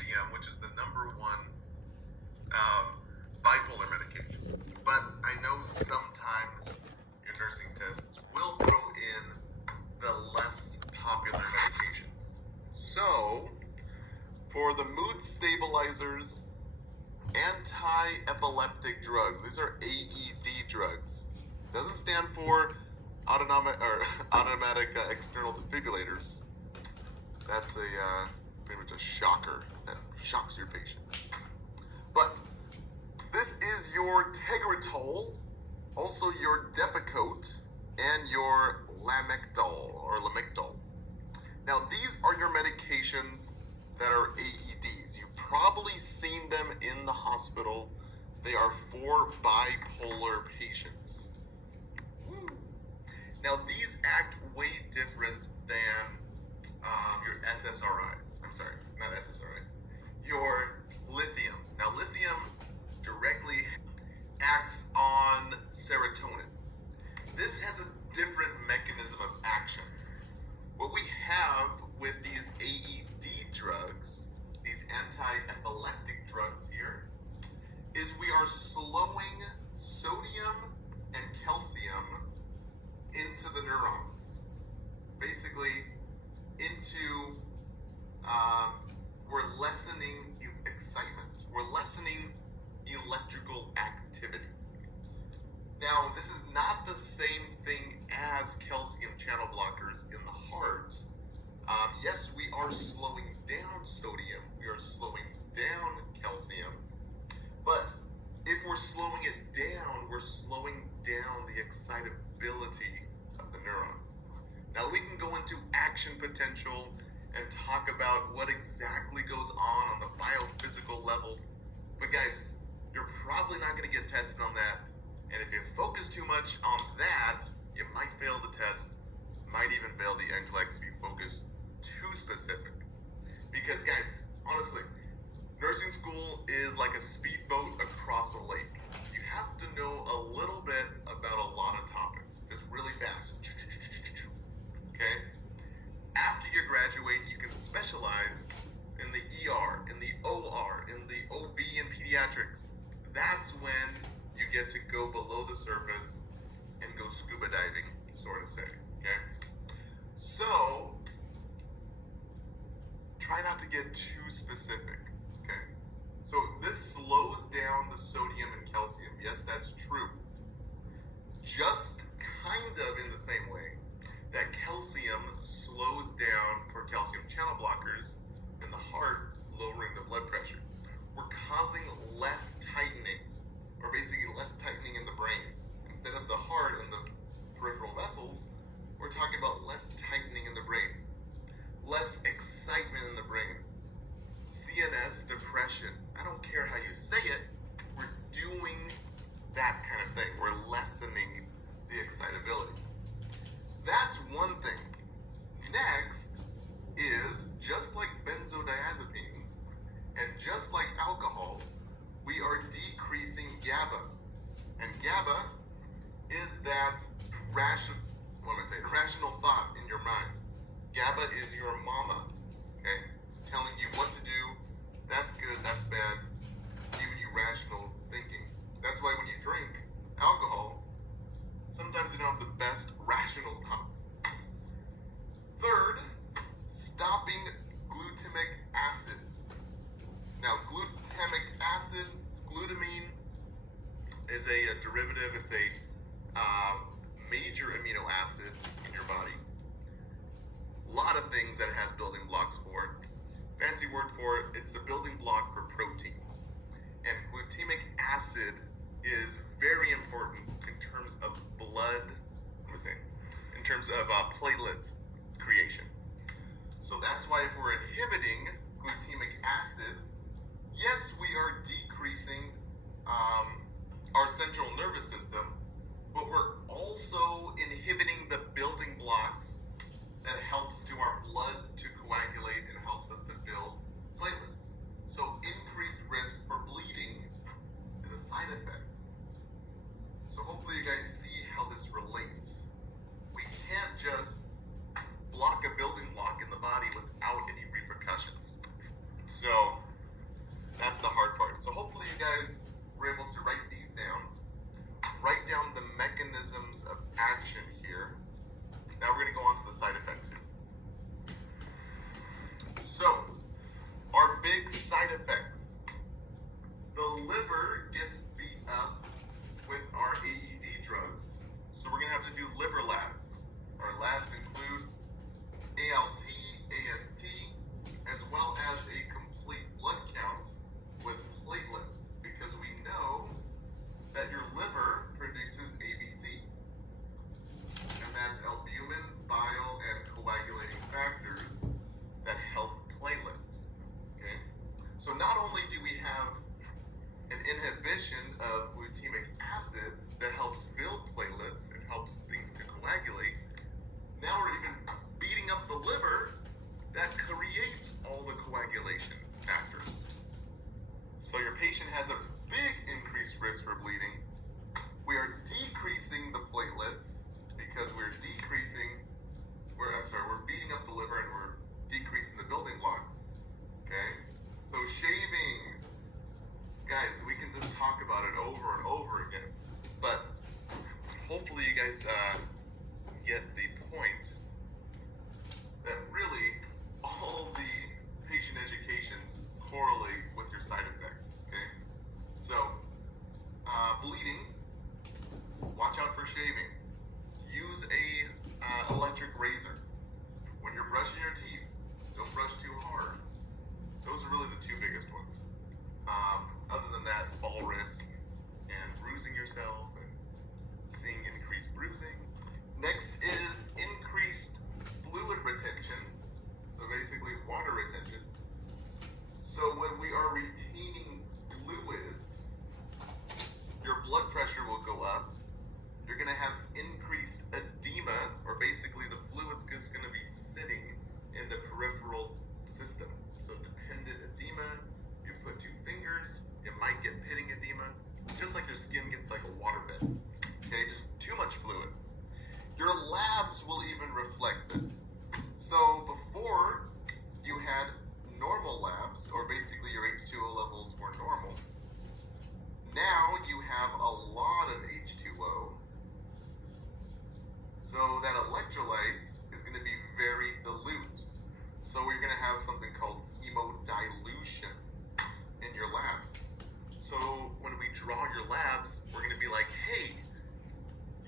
lithium, which is the number one bipolar medication. But I know sometimes your nursing tests will throw in the less popular medications. So, for the mood stabilizers, anti-epileptic drugs, these are AED drugs. Doesn't stand for automatic external defibrillators. That's pretty much a shocker that shocks your patient. But this is your Tegretol, also your Depakote, and your Lamictal. Now these are your medications that are AEDs. You've probably seen them in the hospital. They are for bipolar patients. Woo. Now these act way different than your SSRIs. I'm sorry, not SSRIs. Your lithium. Now lithium directly acts on serotonin. This has a different mechanism of action. What we have with these AED drugs, these anti-epileptic drugs here, is we are slowing sodium and calcium into the neurons. Basically, we're lessening excitement. We're lessening electrical activity. Now, this is not the same thing as calcium channel blockers in the heart. Yes, we are slowing down sodium. We are slowing down calcium. But if we're slowing it down, we're slowing down the excitability of the neurons. Now, we can go into action potential and talk about what exactly goes on the biophysical level. But guys, you're probably not going to get tested on that. And if you focus too much on that, you might fail the test, might even fail the NCLEX if you focus too specific. Because guys, honestly, nursing school is like a speedboat across a lake. You have to know a little bit about a lot of topics, just really fast. Okay? After you graduate, you can specialize in the ER, in the OR, in the OB and pediatrics. That's when you get to go below the surface and go scuba diving, sort of say, okay? So, try not to get too specific, okay? So this slows down the sodium and calcium. Yes, that's true. Just kind of in the same way that calcium slows down for calcium channel blockers in the heart, lowering the blood pressure. We're causing less tightening, or basically less tightening in the brain. Instead of the heart and the peripheral vessels, we're talking about less tightening in the brain, less excitement in the brain, CNS depression. I don't care how you say it, we're doing that kind of thing. We're lessening the excitability. That's one thing. Next is, just like benzodiazepines and just like alcohol, we are decreasing GABA. And GABA is that rational thought in your mind. GABA is your mama, okay? Telling you what to do, that's good, that's bad, giving you rational thinking. That's why when you drink alcohol, sometimes you don't have the best rational thoughts. Third, stopping glutamic acid. Now, glutamic acid, glutamine, is a derivative. It's a major amino acid in your body. A lot of things that it has building blocks for. Fancy word for it, it's a building block for proteins. And glutamic acid is very important in terms of in terms of platelet creation. So that's why if we're inhibiting glutamic acid, yes, we are decreasing our central nervous system, but we're also inhibiting the building blocks that helps to our blood to coagulate and helps us to build platelets. So increased risk for bleeding is a side effect. So hopefully you guys see how this relates. We can't just block a building block in the body without any repercussions. So guys were able to write these down, write down the mechanisms of action here. Now we're going to go on to the side effects here. So, our big side effects. The liver gets beat up with our AED drugs, so we're going to have to do liver labs. Our labs include ALT, AST, as well as a complete blood count with platelets, because we know that your liver produces ABC, and that's albumin, bile, and coagulating factors that help platelets. Okay, so not only do we have an inhibition of glutamic acid that helps build platelets and helps things to coagulate, now we're even beating up the liver that creates all the coagulation factors. So your patient has a big increased risk for bleeding. We are decreasing the platelets because we're beating up the liver and we're decreasing the building blocks. Okay? So shaving, guys, we can just talk about it over and over again. But hopefully you guys get the point that really all the patient educations correlate with your side effects. Okay? So, bleeding, watch out for shaving. Use a electric razor. When you're brushing your teeth, don't brush too hard. Those are really the two biggest ones. Other than that, fall risk and bruising yourself and seeing increased bruising. Next is increased fluid retention. So basically water retention. So when we are retaining fluids, your blood pressure will go up. You're going to have increased edema, or basically the fluid's just going to be sitting in the peripheral system. So dependent edema, you put two fingers, it might get pitting edema, just like your skin gets like a waterbed. Okay, just too much fluid. Your labs will even reflect this. So before you had normal labs, or basically your H2O levels were normal, now you have a lot of H2O. So that electrolyte is going to be very dilute. So we're going to have something called hemodilution in your labs. So when we draw your labs, we're going to be like, hey,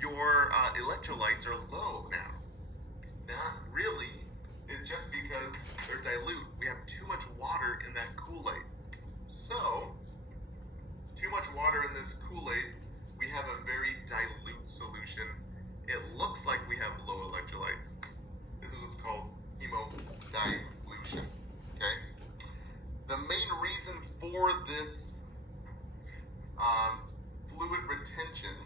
your electrolytes are low now. Not really. It's just because they're dilute. We have too much water in that Kool-Aid. So, too much water in this Kool-Aid, we have a very dilute solution. It looks like we have low electrolytes. This is what's called hemodilution. Okay? The main reason for this fluid retention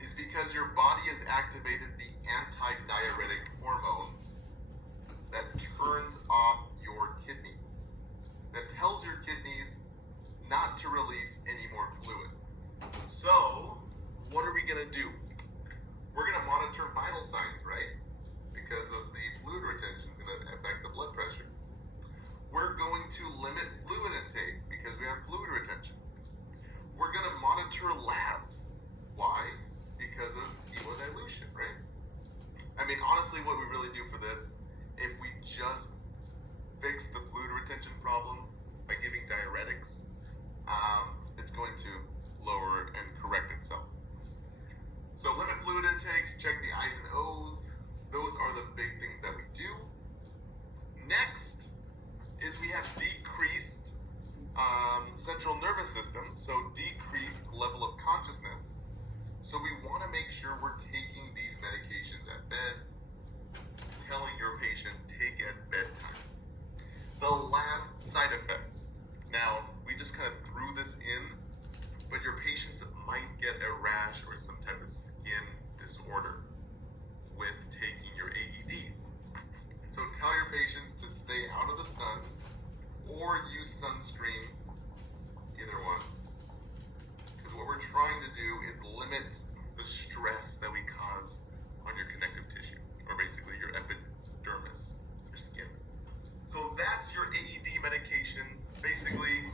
is because your body has activated the anti-diuretic hormone that turns off your kidneys, that tells your kidneys not to release any more fluid. So, what are we going to do? We're going to monitor vital signs, right? Because of the fluid retention is going to affect the blood pressure. We're going to limit fluid intake because we have fluid retention. We're going to monitor labs. Why? Because of hemodilution, right? I mean, honestly, what we really do for this, if we just fix the fluid retention problem by giving diuretics, it's going to lower and correct itself. So limit fluid intakes, check the I's and O's. Those are the big things that we do. Next is we have decreased central nervous system, so decreased level of consciousness. So we want to make sure we're taking these medications at bed, telling your patient take at bedtime. The last side effect. Now, we just kind of threw this in, but your patients might get a rash or some type of skin disorder with taking your AEDs. So tell your patients to stay out of the sun or use sunscreen, either one. Because what we're trying to do is limit the stress that we cause on your connective tissue, or basically your epidermis, your skin. So that's your AED medication. Basically,